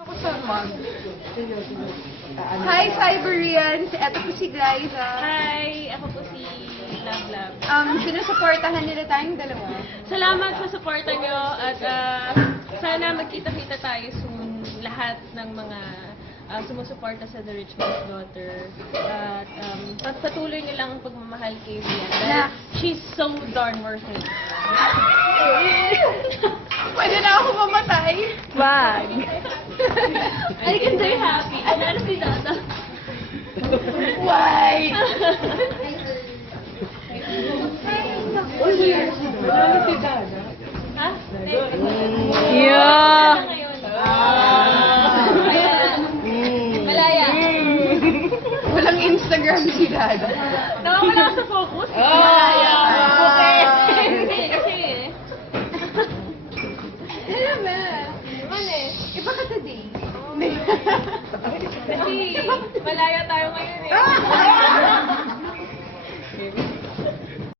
Ako sa mag. Hi, Cyberians! Ito po si Glyza. Hi! Ako po si Love Love. Sinusuportahan nila tayong dalawa. Salamat sa suporta nyo at sana magkita-kita tayo soon lahat ng mga sumusuporta sa The Rich Man's Daughter. At pagpatuloy nyo lang ang pagmamahal kay Rian dahil she's so darn worth it. Pwede na ako mamatay. Wag. I can say happy. Ano si Dada? Why? Ha? Yeah. Ngayon. Malaya. Walang Instagram si Dada. Nawawala sa focus. Malaya. Hindi, kasi Alam na. ano eh. Iba ka today. Kasi malaya tayo ngayon eh.